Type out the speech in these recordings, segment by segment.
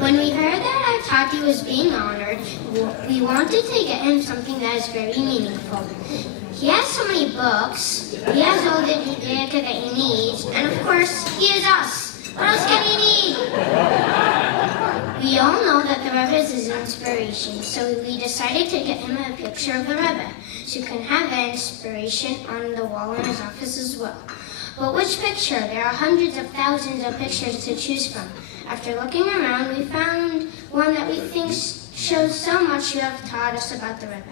When we heard that our Tati was being honored, we wanted to get him something that is very meaningful. He has so many books, he has all the data that he needs, and of course, he is us. What else can he need? We all know that the Rebbe is his inspiration, so we decided to get him a picture of the Rebbe, so he can have that inspiration on the wall in his office as well. But which picture? There are hundreds of thousands of pictures to choose from. After looking around, we found one that we think shows so much you have taught us about the Rebbe.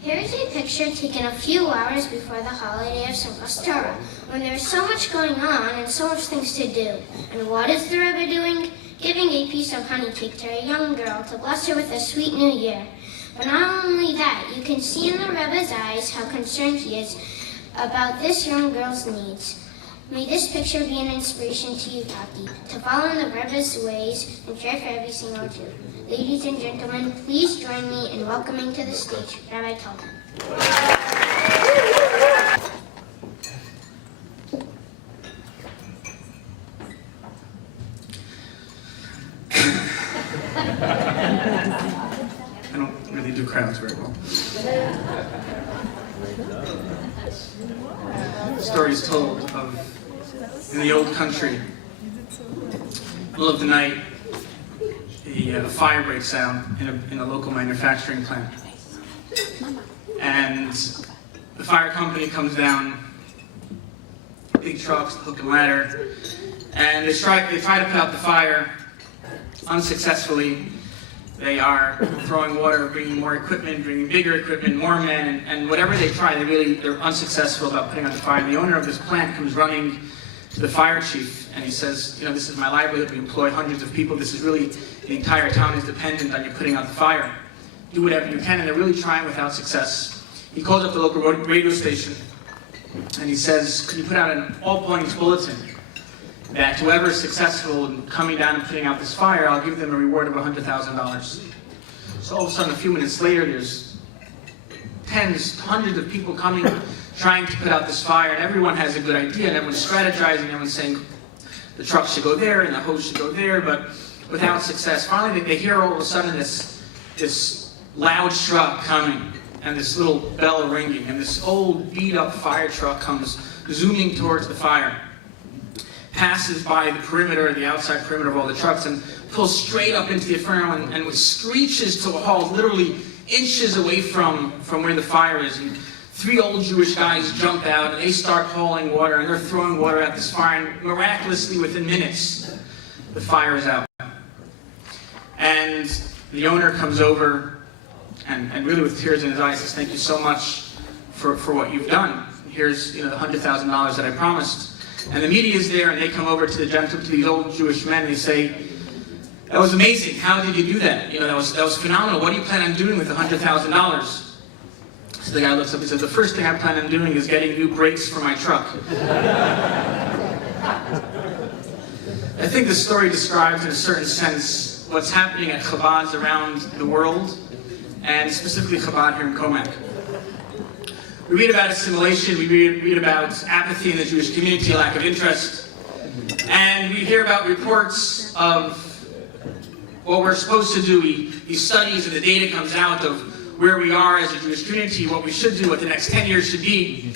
Here is a picture taken a few hours before the holiday of Simchas Torah, when there is so much going on and so much things to do. And what is the Rebbe doing? Giving a piece of honey cake to a young girl to bless her with a sweet new year. But not only that, you can see in the Rebbe's eyes how concerned he is about this young girl's needs. May this picture be an inspiration to you, Tati, to follow in the Rebbe's ways and care for every single Jew. Ladies and gentlemen, please join me in welcoming to the stage Rabbi Teldon. I don't really do crowds very well. The story is told of, in the old country, middle of the night, a fire breaks out in a local manufacturing plant. And the fire company comes down, big trucks, hook and ladder, and they try to put out the fire unsuccessfully. They are throwing water, bringing more equipment, bringing bigger equipment, more men, and whatever they try, they're unsuccessful about putting out the fire. And the owner of this plant comes running to the fire chief, and he says, this is my livelihood, we employ hundreds of people, this is really, the entire town is dependent on you putting out the fire. Do whatever you can, and they're really trying without success. He calls up the local radio station, and he says, could you put out an all-points bulletin that whoever is successful in coming down and putting out this fire, I'll give them a reward of $100,000. So all of a sudden, a few minutes later, there's hundreds of people coming, trying to put out this fire, and everyone has a good idea, and everyone's strategizing, everyone's saying the truck should go there, and the hose should go there, but without success. Finally, they hear all of a sudden this loud truck coming, and this little bell ringing, and this old beat-up fire truck comes zooming towards the fire, passes by the perimeter, the outside perimeter of all the trucks, and pulls straight up into the inferno, and screeches to a halt, literally inches away from where the fire is. And 3 old Jewish guys jump out, and they start hauling water, and they're throwing water at this fire, and miraculously, within minutes, the fire is out. And the owner comes over, and really with tears in his eyes says, thank you so much for what you've done. Here's the $100,000 that I promised. And the media is there, and they come over to these old Jewish men, and they say, that was amazing, how did you do that? That was phenomenal, what do you plan on doing with $100,000? So the guy looks up and says, the first thing I plan on doing is getting new brakes for my truck. I think the story describes, in a certain sense, what's happening at Chabads around the world, and specifically Chabad here in Comac. We read about assimilation, we read about apathy in the Jewish community, lack of interest, and we hear about reports of what we're supposed to do. These studies and the data comes out of where we are as a Jewish community, what we should do, what the next 10 years should be.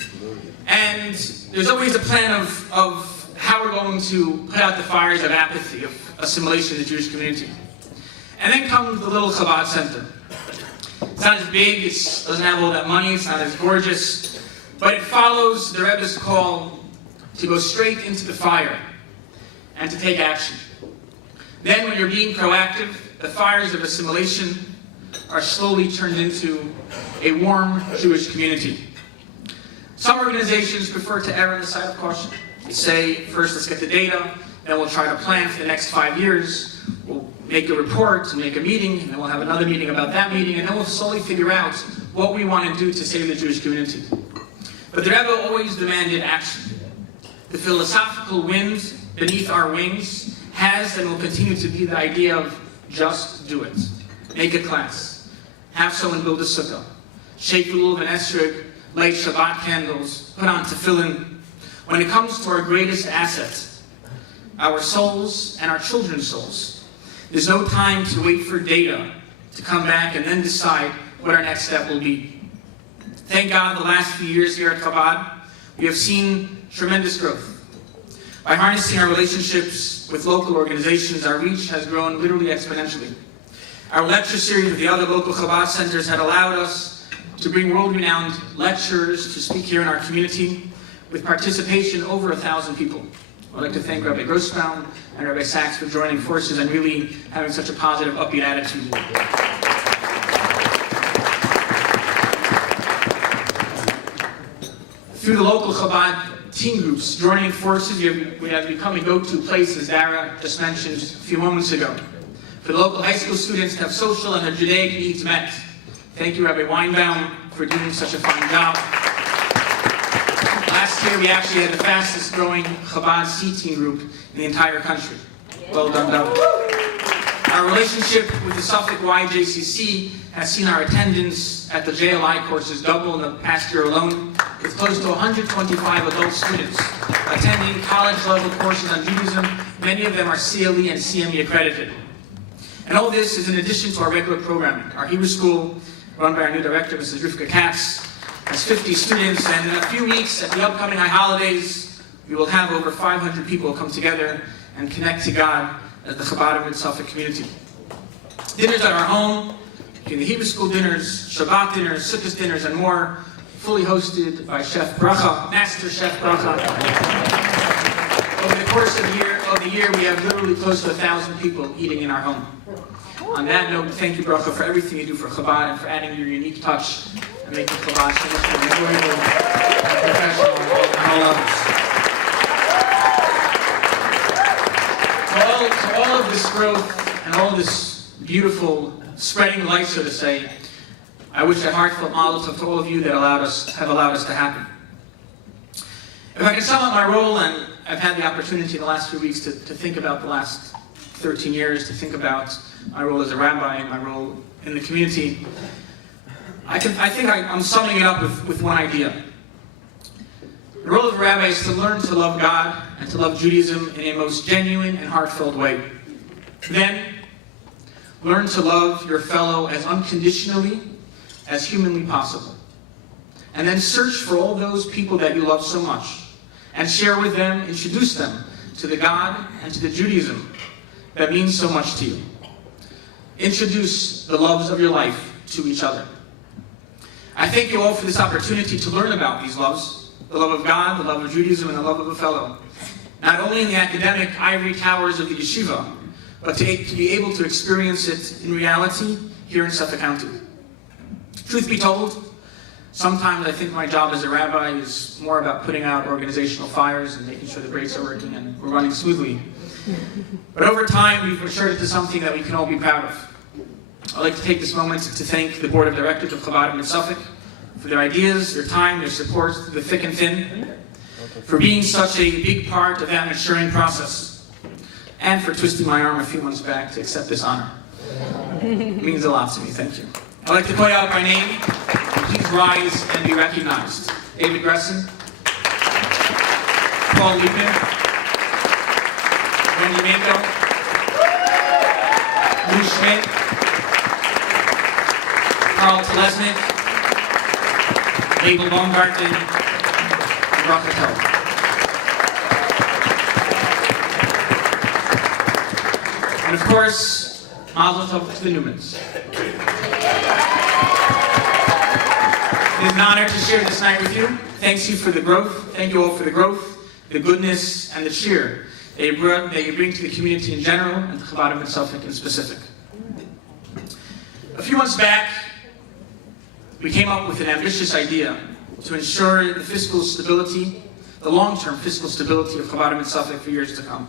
And there's always a plan of how we're going to put out the fires of apathy, of assimilation in the Jewish community. And then comes the little Chabad Center. It's not as big, it doesn't have all that money, it's not as gorgeous, but it follows the Rebbe's call to go straight into the fire and to take action. Then when you're being proactive, the fires of assimilation are slowly turned into a warm Jewish community. Some organizations prefer to err on the side of caution. They say, first let's get the data, then we'll try to plan for the next 5 years. We'll make a report and make a meeting, and then we'll have another meeting about that meeting, and then we'll slowly figure out what we want to do to save the Jewish community. But the Rebbe always demanded action. The philosophical wind beneath our wings has and will continue to be the idea of just do it. Make a class. Have someone build a sukkah. Shake the lulav and esrog, light Shabbat candles, put on tefillin. When it comes to our greatest asset, our souls and our children's souls, There's no time to wait for data to come back and then decide what our next step will be. Thank God the last few years here at Chabad, we have seen tremendous growth. By harnessing our relationships with local organizations, our reach has grown literally exponentially. Our lecture series with the other local Chabad centers had allowed us to bring world-renowned lecturers to speak here in our community, with participation over 1,000 people. I'd like to thank Rabbi Grossbaum and Rabbi Sachs for joining forces and really having such a positive, upbeat attitude. Through the local Chabad team groups joining forces, we have become a go-to place, as Dara just mentioned a few moments ago, for the local high school students to have social and their Judaic needs met. Thank you, Rabbi Weinbaum, for doing such a fine job. Last year, we actually had the fastest growing Chabad C-team group in the entire country. Well done, Doug. Our relationship with the Suffolk YJCC has seen our attendance at the JLI courses double in the past year alone, with close to 125 adult students attending college-level courses on Judaism. Many of them are CLE and CME accredited. And all this is in addition to our regular programming. Our Hebrew school, run by our new director, Mrs. Rivka Katz, has 50 students, and in a few weeks, at the upcoming high holidays, we will have over 500 people come together and connect to God as the Chabad of Mid-Suffolk community. Dinners at our home, between the Hebrew school dinners, Shabbat dinners, Sukkot dinners, and more, fully hosted by Chef Bracha, Master Chef Bracha. Over the course of the year, we have literally close to 1,000 people eating in our home. On that note, thank you, Bracha, for everything you do for Chabad and for adding your unique touch and making Chabad so much more enjoyable and professional on all levels. To all of this growth and all of this beautiful spreading light, so to say, I wish a heartfelt mazel tov to all of you that have allowed us to happen. If I can sum up my role, and I've had the opportunity in the last few weeks to think about the last 13 years, to think about my role as a rabbi and my role in the community, I think I'm summing it up with one idea. The role of a rabbi is to learn to love God and to love Judaism in a most genuine and heartfelt way. Then, learn to love your fellow as unconditionally as humanly possible. And then search for all those people that you love so much and share with them, introduce them to the God and to the Judaism that means so much to you. Introduce the loves of your life to each other. I thank you all for this opportunity to learn about these loves, the love of God, the love of Judaism, and the love of a fellow, not only in the academic ivory towers of the yeshiva, but to be able to experience it in reality here in Suffolk County. Truth be told, sometimes I think my job as a rabbi is more about putting out organizational fires and making sure the brakes are working and we're running smoothly. But over time, we've matured into something that we can all be proud of. I'd like to take this moment to thank the Board of Directors of Chabad of Mid-Suffolk for their ideas, their time, their support through the thick and thin, for being such a big part of that maturing process, and for twisting my arm a few months back to accept this honor. It means a lot to me, thank you. I'd like to call out by name. Please rise and be recognized. David Gresson, Paul Liebman, Wendy Mando, Lou Schmidt, Carl Telesnik, Abel Baumgarten, and Bracha Teldon. And of course, mazel tov to the Newmans. It is an honor to share this night with you. Thank you for the growth. Thank you all for the growth, the goodness, and the cheer that you bring to the community in general and to Chabad of Mid-Suffolk in specific. A few months back, we came up with an ambitious idea to ensure the fiscal stability, the long-term fiscal stability of Chabad of Mid-Suffolk for years to come.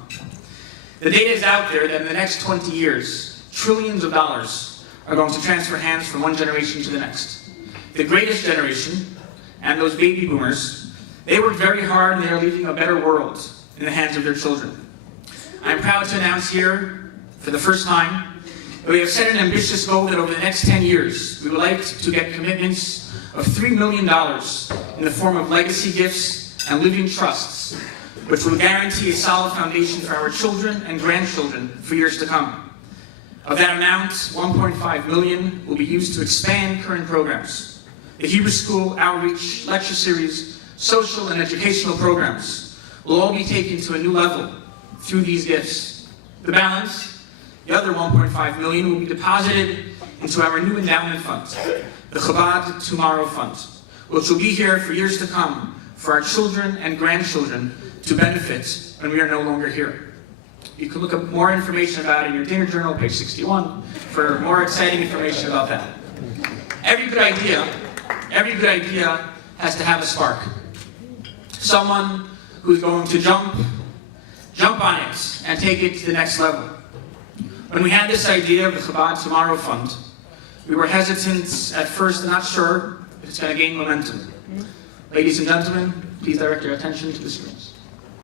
The data is out there that in the next 20 years, trillions of dollars are going to transfer hands from one generation to the next. The greatest generation, and those baby boomers, they worked very hard and they are leaving a better world in the hands of their children. I'm proud to announce here, for the first time, that we have set an ambitious goal that over the next 10 years, we would like to get commitments of $3 million in the form of legacy gifts and living trusts, which will guarantee a solid foundation for our children and grandchildren for years to come. Of that amount, 1.5 million will be used to expand current programs. The Hebrew School, outreach, lecture series, social and educational programs will all be taken to a new level through these gifts. The balance, the other 1.5 million, will be deposited into our new endowment fund, the Chabad Tomorrow Fund, which will be here for years to come for our children and grandchildren to benefit when we are no longer here. You can look up more information about it in your dinner journal, page 61, for more exciting information about that. Every good idea has to have a spark. Someone who's going to jump on it and take it to the next level. When we had this idea of the Chabad Tomorrow Fund, we were hesitant at first and not sure if it's going to gain momentum. Ladies and gentlemen, please direct your attention to the screens.